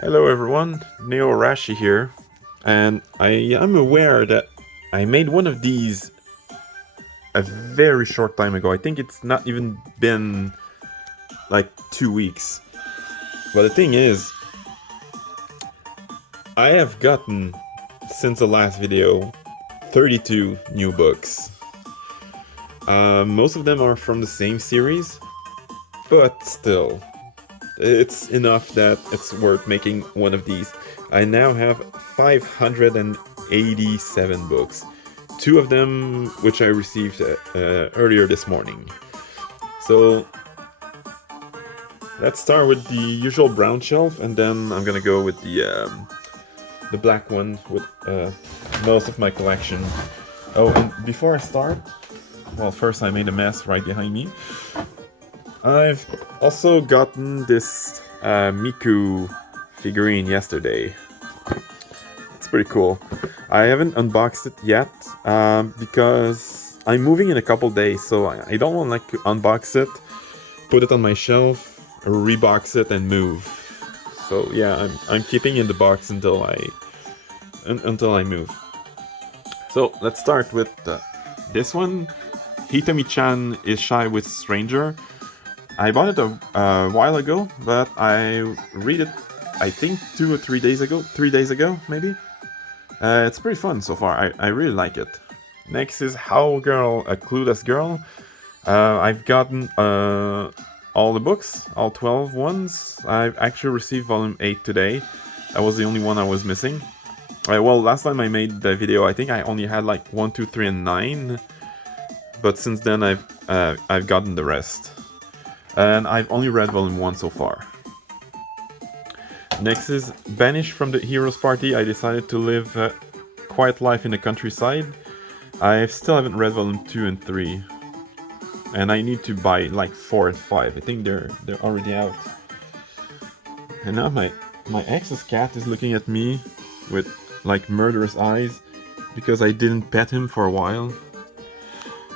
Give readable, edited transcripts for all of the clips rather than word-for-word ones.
Hello everyone, Neo Rashi here, and I am aware that I made one of these a very short time ago. I think it's not even been like 2 weeks. But the thing is, I have gotten, since the last video, 32 new books. Most of them are from the same series, but still, it's enough that it's worth making one of these. I now have 587 books. Two of them which I received earlier this morning. So let's start with the usual brown shelf, and then I'm gonna go with the black one with most of my collection. Oh, and before I start, well, first I made a mess right behind me. I've also gotten this Miku figurine yesterday. It's pretty cool. I haven't unboxed it yet because I'm moving in a couple days, so I don't want to unbox it, put it on my shelf, rebox it, and move. So yeah, I'm keeping in the box until I move. So let's start with this one. Hitomi-chan is Shy with Stranger. I bought it a while ago, but I read it, I think 2 or 3 days ago. 3 days ago, maybe? It's pretty fun so far. I really like it. Next is How Girl, a Clueless Girl. I've gotten all the books, all 12 ones. I've actually received volume 8 today. That was the only one I was missing. Well, last time I made the video, I think I only had like 1, 2, 3, and 9. But since then, I've gotten the rest. And I've only read volume 1 so far. Next is Banished from the Heroes Party. I decided to live a quiet life in the countryside. I still haven't read volume 2 and 3. And I need to buy like 4 and 5. I think they're already out. And now my ex's cat is looking at me with like murderous eyes because I didn't pet him for a while.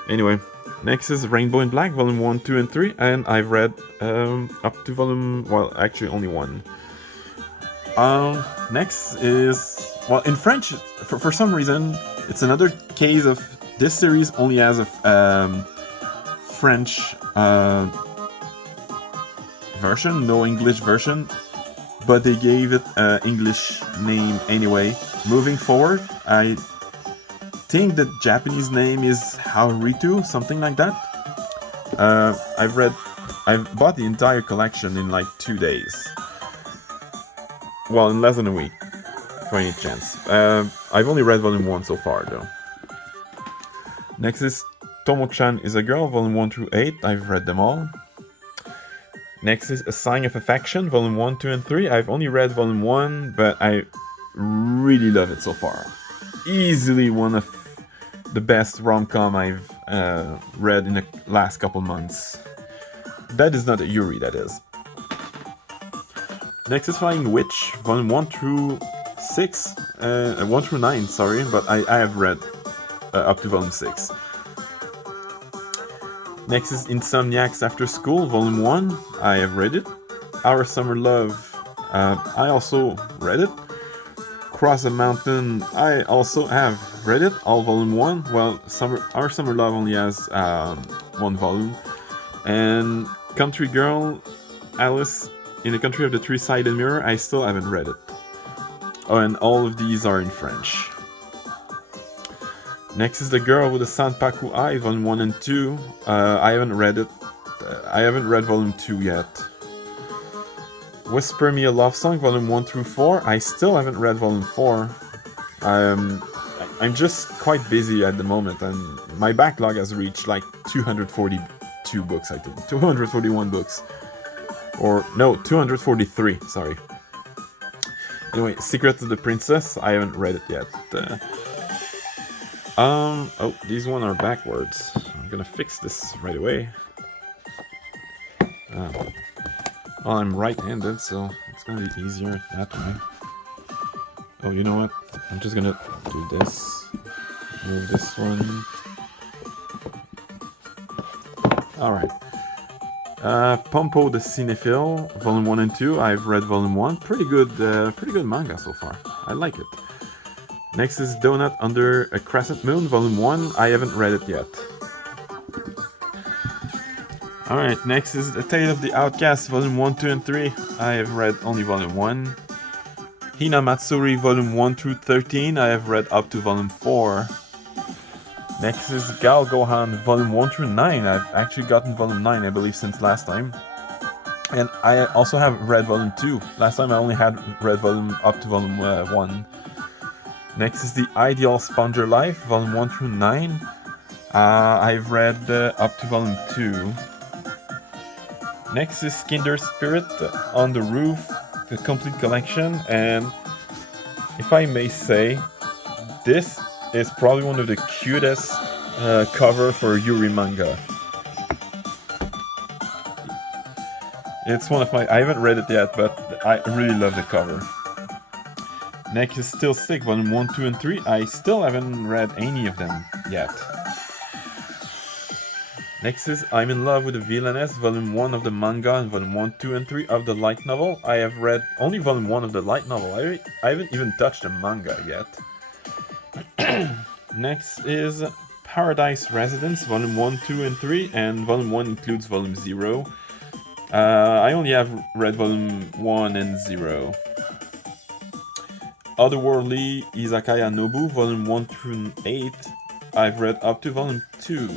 Anyway, next is Rainbow in Black, volume 1, 2, and 3, and I've read up to volume, well, actually only 1. Next is, well, in French, for some reason, it's another case of this series only has a French version, no English version, but they gave it an English name anyway. Moving forward, I think the Japanese name is Haoritu, something like that. I've bought the entire collection in like 2 days. Well, in less than a week, for any chance. I've only read volume 1 so far, though. Next is Tomo-chan is a Girl, volume 1 through 8. I've read them all. Next is A Sign of Affection, volume 1, 2, and 3. I've only read volume 1, but I really love it so far. Easily one of the best rom-com I've read in the last couple months. That is not a Yuri, that is. Next is Flying Witch, volume 1 through 6, 1 through 9, sorry, but I have read up to volume 6. Next is Insomniacs After School, volume 1, I have read it. Our Summer Love, I also read it. Cross a Mountain, I also have read it, all volume 1. Well, Our Summer Love only has 1 volume. And Country Girl, Alice in the Country of the Three-Sided Mirror, I still haven't read it. Oh, and all of these are in French. Next is The Girl with the Sanpaku Eye, volume 1 and 2. I haven't read it. I haven't read volume 2 yet. Whisper Me a Love Song, volume 1 through 4. I still haven't read volume 4. I'm just quite busy at the moment, and my backlog has reached like 242 books, I think. 241 books. Or, no, 243, sorry. Anyway, Secret of the Princess, I haven't read it yet. Oh, these ones are backwards. I'm gonna fix this right away. Well, I'm right-handed, so it's gonna be easier that way. Oh, you know what? I'm just gonna do this. Move this one. Alright. Pompo the Cinephile, Volume 1 and 2. I've read Volume 1. Pretty good manga so far. I like it. Next is Donut Under a Crescent Moon, Volume 1. I haven't read it yet. Alright, next is The Tale of the Outcast, Volume 1, 2, and 3. I have read only Volume 1. Hina Matsuri, Volume 1 through 13. I have read up to Volume 4. Next is Gal Gohan, Volume 1 through 9. I've actually gotten Volume 9, I believe, since last time. And I also have read Volume 2. Last time I only had read Volume up to Volume 1. Next is The Ideal Sponger Life, Volume 1 through 9. I've read up to Volume 2. Next is Kinder Spirit on the Roof, the complete collection, and if I may say, this is probably one of the cutest cover for Yuri manga. It's one of my... I haven't read it yet, but I really love the cover. Next is Still Sick, Volume 1, 2, and 3. I still haven't read any of them yet. Next is I'm in Love with a Villainess, Volume 1 of the manga and Volume 1, 2, and 3 of the light novel. I have read only Volume 1 of the light novel. I haven't even touched the manga yet. Next is Paradise Residence, Volume 1, 2, and 3, and Volume 1 includes Volume 0. I only have read Volume 1 and 0. Otherworldly Izakaya Nobu, Volume 1 through 8. I've read up to Volume 2.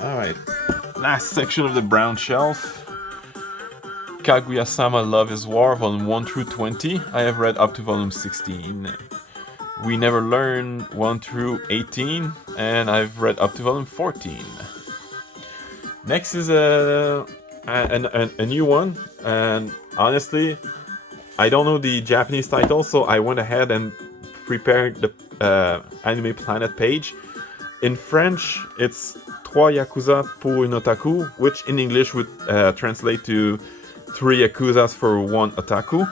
Alright, last section of the brown shelf. Kaguya-sama Love is War, Volume 1 through 20. I have read up to Volume 16. We Never Learn 1 through 18, and I've read up to Volume 14. Next is a new one, and honestly, I don't know the Japanese title, so I went ahead and prepared the Anime Planet page. In French, it's Trois Yakuza pour un otaku, which in English would translate to 3 Yakuzas for 1 otaku.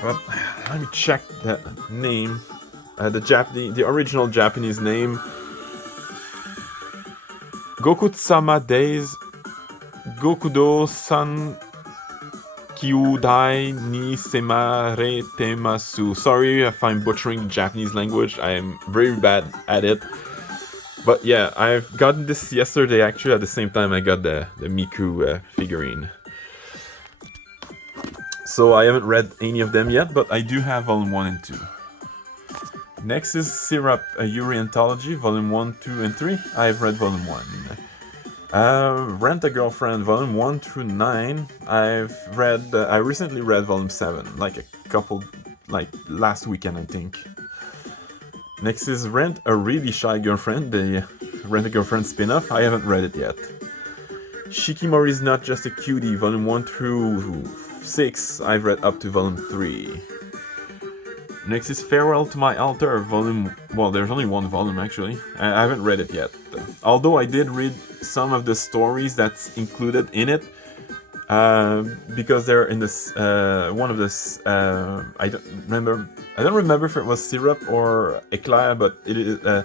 But let me check the name. The original Japanese name. Gokutsama Days Gokudo San Kyudai ni Semare Temasu. Sorry if I'm butchering the Japanese language, I am very bad at it. But yeah, I've gotten this yesterday actually at the same time I got the Miku figurine. So I haven't read any of them yet, but I do have Volume 1 and 2. Next is Syrup, a Yuri Anthology, Volume 1, 2, and 3. I've read Volume 1. Rent a Girlfriend, Volume 1 through 9. I recently read Volume 7, like last weekend, I think. Next is Rent a Really Shy Girlfriend, the Rent a Girlfriend spin-off. I haven't read it yet. Shikimori's Not Just a Cutie, Volume 1 through 6. I've read up to Volume 3. Next is Farewell to My Altar, Volume... Well, there's only one volume, actually. I haven't read it yet. Although I did read some of the stories that's included in it. Because they're in this... one of this... I don't remember if it was Syrup or Eclair, but it is,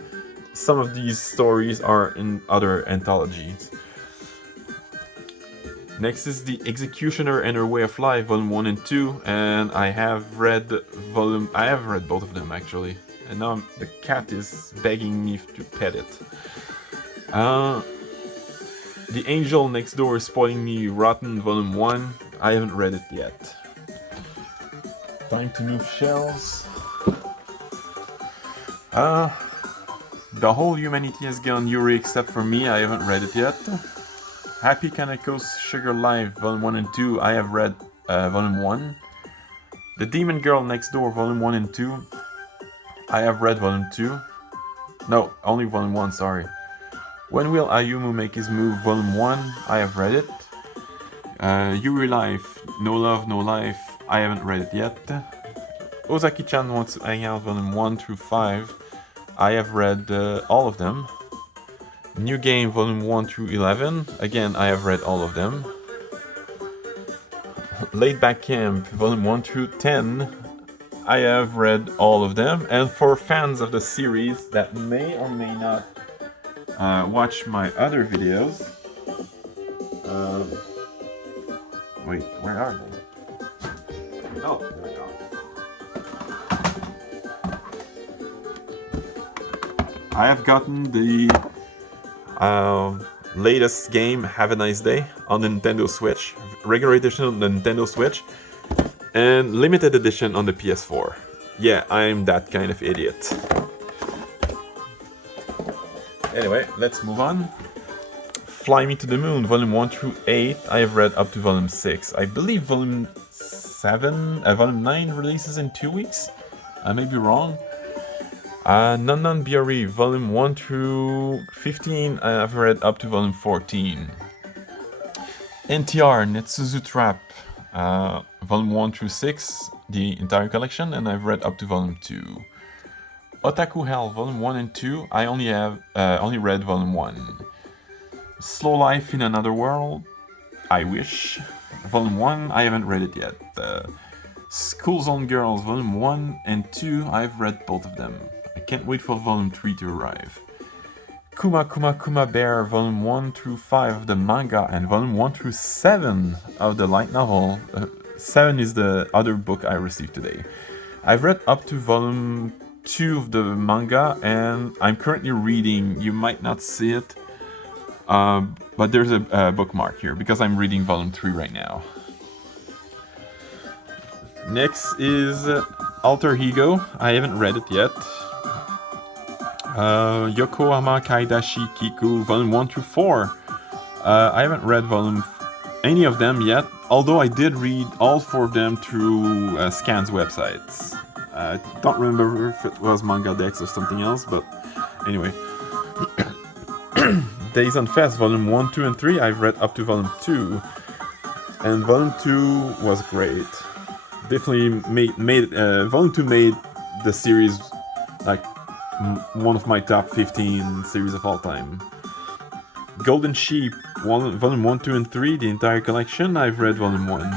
some of these stories are in other anthologies. Next is The Executioner and Her Way of Life, Volume 1 and 2, and I have read both of them actually, and now the cat is begging me to pet it. The Angel Next Door is Spoiling Me Rotten, Volume 1, I haven't read it yet. Time to move shelves. The Whole Humanity Has Gone Yuri except for me, I haven't read it yet. Happy Kaneko's Sugar Life, Volume 1 and 2, I have read Volume 1. The Demon Girl Next Door, Volume 1 and 2, I have read Volume 2. No, only Volume 1, sorry. When Will Ayumu Make His Move, Volume 1, I have read it. Yuri Life, No Love, No Life, I haven't read it yet. Ozaki-chan Wants to Hang Out, Volume 1 through 5, I have read all of them. New Game, Volume 1 through 11, again, I have read all of them. Laid Back Camp, Volume 1 through 10, I have read all of them. And for fans of the series that may or may not watch my other videos. Wait, where are they? Oh, there we go. I have gotten the latest game, Have a Nice Day, on the Nintendo Switch, regular edition on the Nintendo Switch, and limited edition on the PS4. Yeah, I'm that kind of idiot. Anyway, let's move on. Fly Me to the Moon, Volume 1 through 8. I have read up to Volume 6. I believe Volume 9 releases in 2 weeks. I may be wrong. Non BRE, Volume 1 through 15. I have read up to Volume 14. NTR, Netsuzu Trap, Volume 1 through 6, the entire collection, and I've read up to Volume 2. Otaku Hell, Volume 1 and 2, I only read Volume 1. Slow Life in Another World, I wish. Volume 1, I haven't read it yet. School Zone Girls, Volume 1 and 2, I've read both of them. I can't wait for Volume 3 to arrive. Kuma Kuma Kuma Bear, Volume 1 through 5 of the manga, and Volume 1 through 7 of the light novel. 7 is the other book I received today. I've read up to Volume 2 of the manga, and I'm currently reading, you might not see it, but there's a bookmark here, because I'm reading Volume 3 right now. Next is Alter Ego. I haven't read it yet. Yokohama Kaidashi Kiku, Volume 1 through 4. I haven't read any of them yet, although I did read all 4 of them through Scan's websites. I don't remember if it was Manga Dex or something else, but anyway. Days on Fest, Volume 1, 2, and 3, I've read up to Volume 2. And Volume 2 was great. Definitely Volume 2 made the series like one of my top 15 series of all time. Golden Sheep, Volume 1, 2, and 3, the entire collection, I've read Volume 1.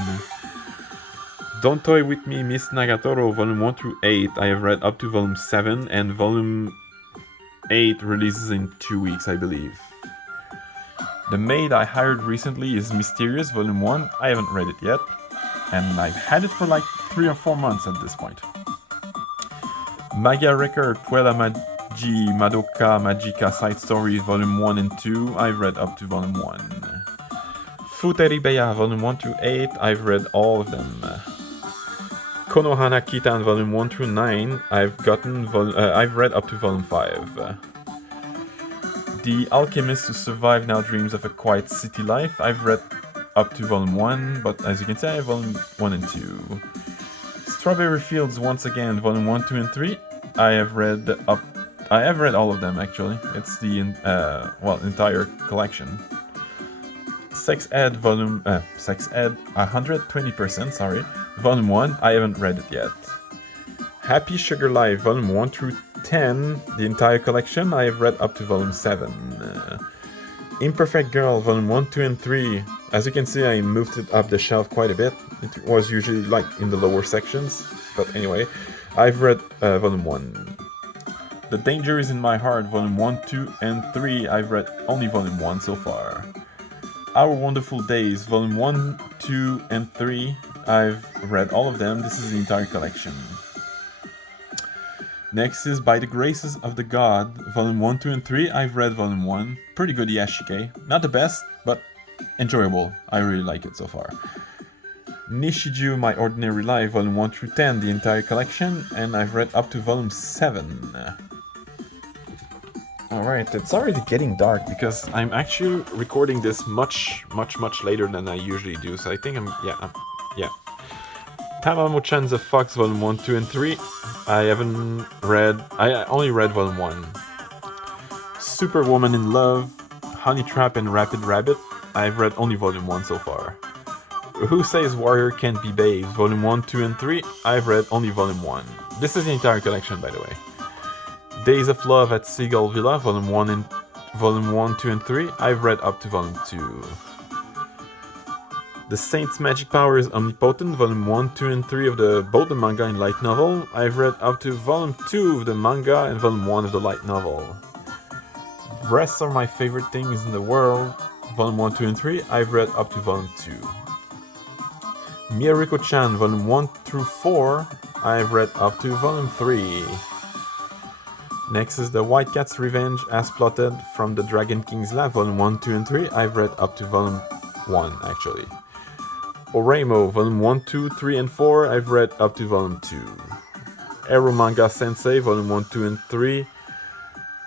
Don't Toy With Me, Miss Nagatoro, Volume 1 through 8, I have read up to Volume 7, and Volume 8 releases in 2 weeks, I believe. The Maid I Hired Recently is Mysterious, Volume 1, I haven't read it yet, and I've had it for like 3 or 4 months at this point. Magia Record, Puella Magi Madoka Magica Side Stories, Volume 1 and 2, I've read up to Volume 1. Futeribeya, Volume 1 through 8, I've read all of them. Konohana Kitan, Volume 1 through 9, I've read up to Volume 5. The Alchemist Who Survived Now Dreams of a Quiet City Life, I've read up to Volume 1, but as you can see, I have Volume 1 and 2. Strawberry Fields, once again, Volume 1, 2, and 3, I have read all of them, actually. It's the, entire collection. Sex Ed, 120%, sorry. Volume 1, I haven't read it yet. Happy Sugar Life, Volume 1 through 10, the entire collection, I have read up to Volume 7. Imperfect Girl, Volume 1, 2, and 3. As you can see, I moved it up the shelf quite a bit. It was usually like in the lower sections, but anyway, I've read Volume 1. The Danger Is in My Heart, Volume 1, 2, and 3, I've read only Volume 1 so far. Our Wonderful Days, Volume 1, 2, and 3, I've read all of them. This is the entire collection. Next is By the Graces of the God, Volume 1, 2, and 3, I've read Volume 1. Pretty good Yashike. Not the best, but enjoyable. I really like it so far. Nishiju, My Ordinary Life, Volume 1 through 10, the entire collection, and I've read up to Volume 7. Alright, it's already getting dark because I'm actually recording this much later than I usually do, so I think yeah. Tamamo-chan's a Fox, Volume 1, 2, and 3. I only read Volume 1. Superwoman in Love, Honey Trap, and Rapid Rabbit. I've read only Volume 1 so far. Who Says Warrior Can't Be Babes, Volume 1, 2, and 3. I've read only Volume 1. This is the entire collection, by the way. Days of Love at Seagull Villa, Volume 1, 2, and 3. I've read up to Volume 2. The Saint's Magic Power is Omnipotent, Volume 1, 2, and 3 of both the manga and light novel. I've read up to Volume 2 of the manga and Volume 1 of the light novel. Rest are my favorite things in the world. Volume 1, 2, and 3. I've read up to Volume 2. Miyariko-chan, Volume 1 through 4. I've read up to Volume 3. Next is The White Cat's Revenge as plotted from the Dragon King's Lab, Volume 1, 2, and 3. I've read up to Volume 1, actually. Oreimo, Volume 1, 2, 3, and 4. I've read up to Volume 2. Eromanga Sensei, Volume 1, 2, and 3.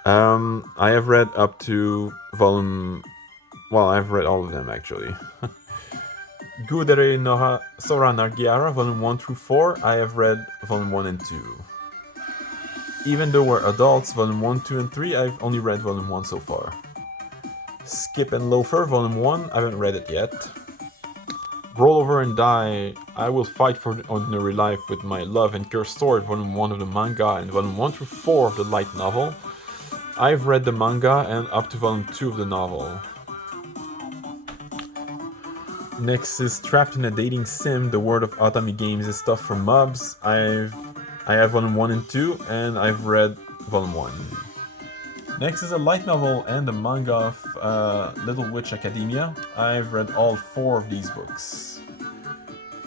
I have read up to Volume... Well, I've read all of them, actually. Gudere no Sora Nagiara, Volume 1 through 4. I have read Volume 1 and 2. Even Though We're Adults, Volume 1, 2, and 3. I've only read Volume 1 so far. Skip and Loafer, Volume 1. I haven't read it yet. Roll Over and Die, I Will Fight for the Ordinary Life with My Love and Cursed Sword, Volume 1 of the manga and Volume 1 through 4 of the light novel. I've read the manga and up to Volume 2 of the novel. Next is Trapped in a Dating Sim, The World of Atami Games is Stuff for Mobs. I have Volume 1 and 2, and I've read Volume 1. Next is a light novel and the manga of Little Witch Academia. I've read all 4 of these books.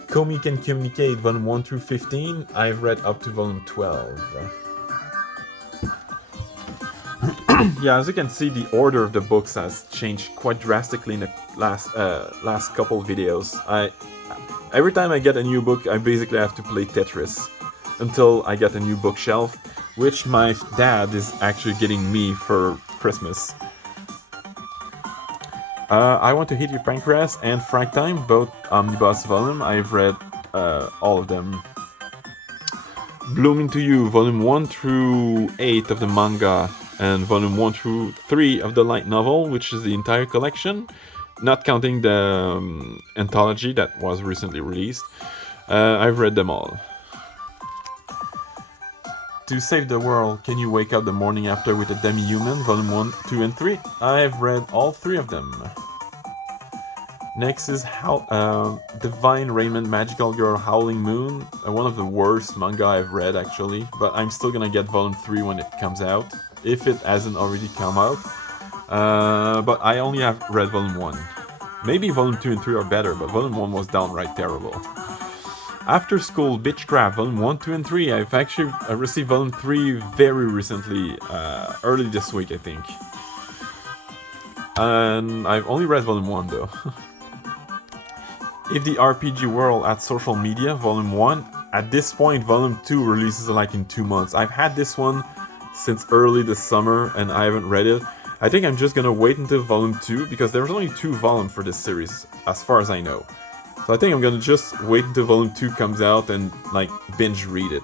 Komi Can Communicate, Volume 1 through 15. I've read up to Volume 12. Yeah, as you can see, the order of the books has changed quite drastically in the last couple videos. Every time I get a new book, I basically have to play Tetris until I get a new bookshelf, which my dad is actually getting me for Christmas. I Want to Hit Your Pancreas and Frag Time, both omnibus volume. I've read all of them. Blooming to You, Volume 1 through 8 of the manga, and Volume 1 through 3 of the light novel, which is the entire collection, not counting the anthology that was recently released. I've read them all. To Save the World, Can You Wake Up the Morning After with a Demi-Human, Volume 1, 2, and 3. I've read all 3 of them. Next is Divine Raymond Magical Girl Howling Moon, one of the worst manga I've read, actually, but I'm still gonna get Volume 3 when it comes out, if it hasn't already come out. But I only have read Volume 1. Maybe Volume 2 and 3 are better, but Volume 1 was downright terrible. After School Bitchcraft, Volume 1, 2, and 3. I've actually received Volume 3 very recently, early this week, I think. And I've only read Volume 1, though. If the RPG World at Social Media, Volume 1. At this point, Volume 2 releases like in 2 months. I've had this one since early this summer, and I haven't read it. I think I'm just gonna wait until Volume 2, because there's only 2 volumes for this series, as far as I know. So I think I'm gonna just wait until Volume 2 comes out and, like, binge read it.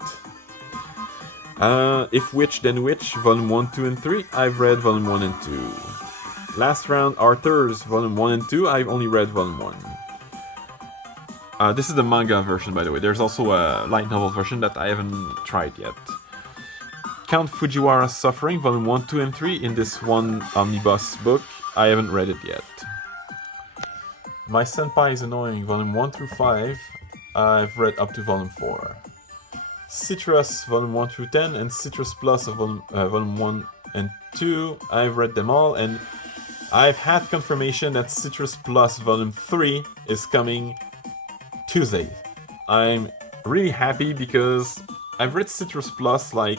If Witch Then Witch, Volume 1, 2, and 3. I've read Volume 1 and 2. Last Round Arthurs, Volume 1 and 2. I've only read Volume 1. This is the manga version, by the way. There's also a light novel version that I haven't tried yet. Count Fujiwara's Suffering, Volume 1, 2, and 3 in this one omnibus book. I haven't read it yet. My Senpai is Annoying, Volume 1 through 5. I've read up to Volume 4. Citrus, Volume 1 through 10, and Citrus Plus of Volume 1 and 2. I've read them all, and I've had confirmation that Citrus Plus Volume 3 is coming Tuesday. I'm really happy because I've read Citrus Plus like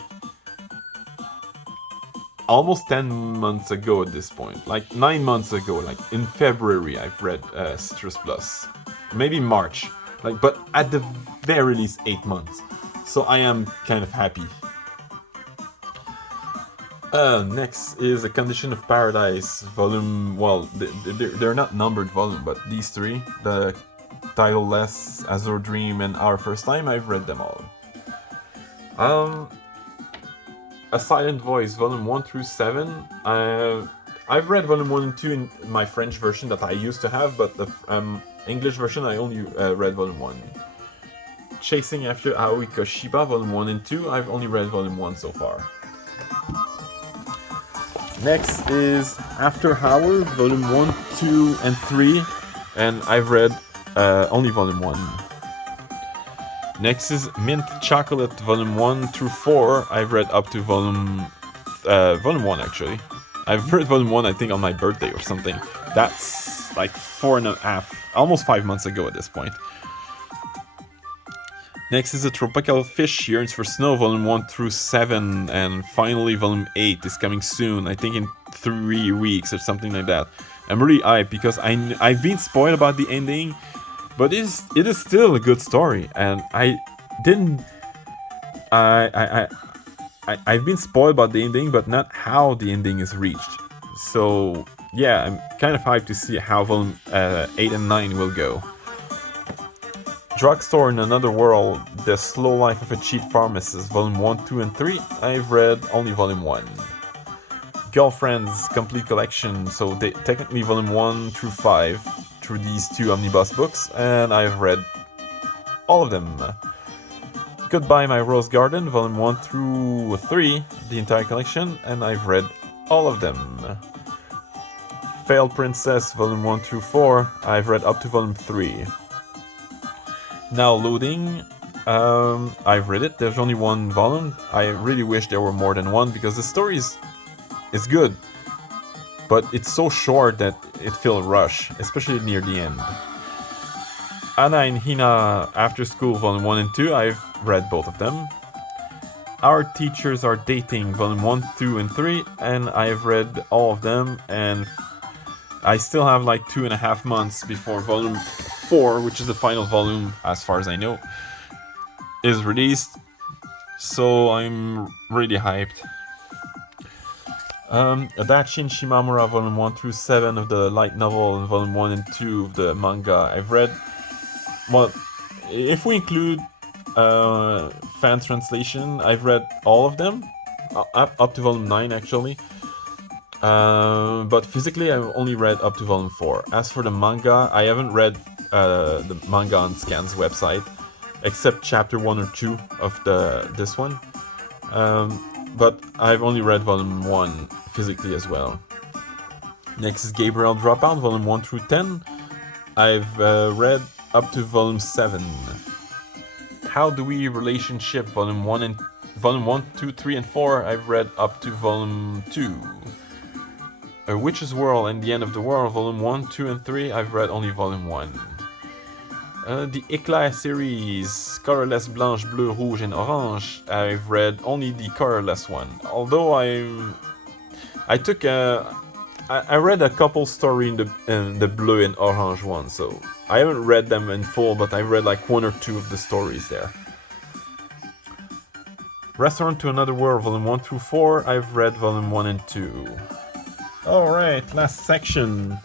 almost 10 months ago at this point. Like 9 months ago, like in February I've read Citrus Plus. Maybe March. But at the very least 8 months. So I am kind of happy. Next is A Condition of Paradise, volume, well, they're not numbered volume, but these 3, the Titleless, Azure Dream, and Our First Time, I've read them all. A Silent Voice, volume 1 through 7, I've read volume 1 and 2 in my French version that I used to have, but the English version I only read volume 1. Chasing After Aoi Koshiba, volume 1 and 2, I've only read volume 1 so far. Next is After Hours, volume 1, 2, and 3, and I've read only volume 1. Next is Mint Chocolate, volume 1 through 4, I've read up to volume 1 actually. I've read volume 1, I think, on my birthday or something. That's like 4.5, almost 5 months ago at this point. Next is a tropical fish yearns for snow, volume 1 through 7, and finally volume 8 is coming soon, I think in 3 weeks or something like that. I'm really hyped because I've been spoiled about the ending, but it is still a good story, and I've been spoiled about the ending, but not how the ending is reached. So yeah, I'm kind of hyped to see how volume 8 and 9 will go. Drugstore in Another World, The Slow Life of a Cheap Pharmacist, volume 1, 2, and 3. I've read only volume 1. Girlfriend's Complete Collection, so technically volume 1 through 5 through these 2 omnibus books, and I've read all of them. Goodbye My Rose Garden, volume 1 through 3, the entire collection, and I've read all of them. Failed Princess, volume 1 through 4, I've read up to volume 3. Now loading, I've read it, there's only one volume. I really wish there were more than one, because the story is good, but it's so short that it feels rushed, especially near the end. Anna and Hina After School, volume 1 and 2, I've read both of them. Our Teachers Are Dating, volume 1, 2, and 3, and I've read all of them, and I still have like 2.5 months before volume 4, which is the final volume, as far as I know, is released. So I'm really hyped. Adachi and Shimamura, volume 1 through 7 of the light novel, and volume 1 and 2 of the manga. I've read, well, if we include fan translation, I've read all of them, up to volume 9 actually. But physically, I've only read up to volume 4. As for the manga, I haven't read the manga on Scan's website, except chapter 1 or 2 of this one. But I've only read volume 1 physically as well. Next is Gabriel Dropout, volume 1 through 10. I've read up to volume 7. How Do We Relationship, volume 1, 2, 3, and 4. I've read up to volume 2. A Witch's World and the End of the World, volume 1, 2, and 3. I've read only volume 1. The Éclair series, Colorless, Blanche, Bleu, Rouge, and Orange. I've read only the colorless one. Although I read a couple story in the Bleu and Orange one, so I haven't read them in full, but I've read like 1 or 2 of the stories there. Restaurant to Another World, volume 1 through 4. I've read volume 1 and 2. Alright, last section.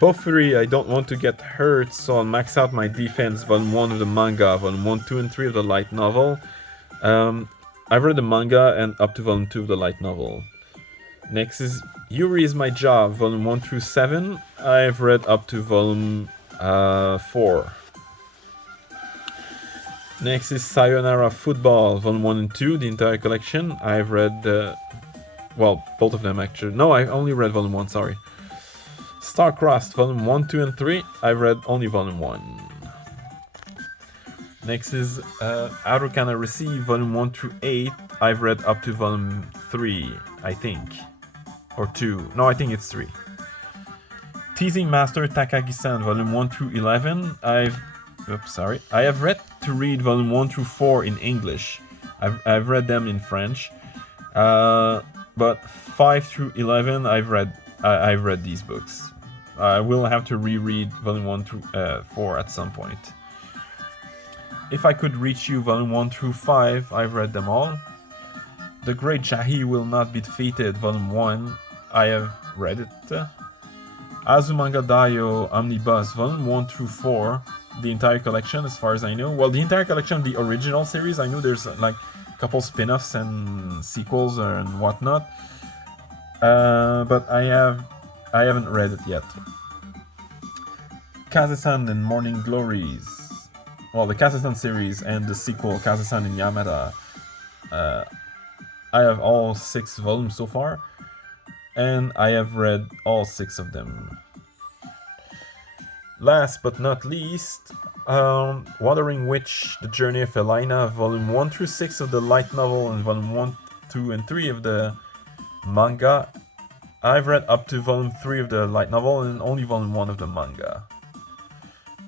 Both 3, I don't want to get hurt, so I'll max out my defense. Volume 1 of the manga, volume 1, 2, and 3 of the light novel. I've read the manga and up to volume 2 of the light novel. Next is Yuri Is My Job, volume 1 through 7. I've read up to volume 4. Next is Sayonara Football, volume 1 and 2, the entire collection. I've read, both of them actually. No, I only read volume 1, sorry. Starcrossed, volume 1, 2, and 3. I read only volume 1. Next is How Can I Receive, volume 1 through 8. I've read up to volume 3, I think. Or 2. No, I think it's 3. Teasing Master Takagi-san, volume 1 through 11. I have read to read volume 1 through 4 in English. I've read them in French. But 5 through 11, I've read these books. I will have to reread volume 1 through 4 at some point. If I Could Reach You, volume 1 through 5, I've read them all. The Great Jahi Will Not Be Defeated, volume 1, I have read it. Azumanga Daioh Omnibus, volume 1 through 4, the entire collection as far as I know. Well, the entire collection of the original series, I know there's like a couple spin-offs and sequels and whatnot. But I haven't read it yet. Kaze-san and Morning Glories. Well, the Kaze-san series and the sequel, Kaze-san and Yamada. I have all 6 volumes so far, and I have read all 6 of them. Last but not least, Wandering Witch, The Journey of Elena, volume 1 through 6 of the light novel, and volume 1, 2, and 3 of the manga. I've read up to volume 3 of the light novel and only volume 1 of the manga.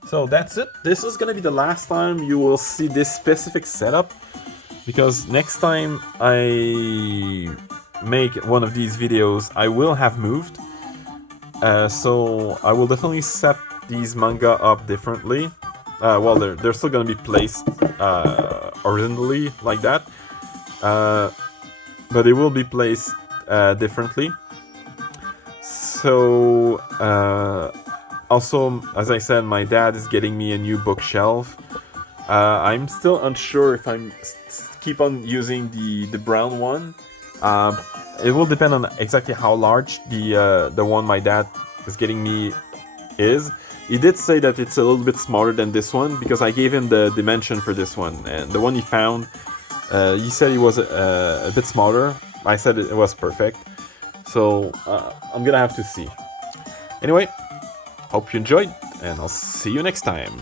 So that's it. This is gonna be the last time you will see this specific setup, because next time I make one of these videos I will have moved. So I will definitely set these manga up differently. Well, they're still gonna be placed horizontally like that, but they will be placed differently. So also, as I said, my dad is getting me a new bookshelf. I'm still unsure if I'm keep on using the brown one. It will depend on exactly how large the one my dad is getting me is. He did say that it's a little bit smaller than this one, because I gave him the dimension for this one, and the one he found, he said it was a bit smaller. I said it was perfect. So I'm gonna have to see. Anyway, hope you enjoyed, and I'll see you next time.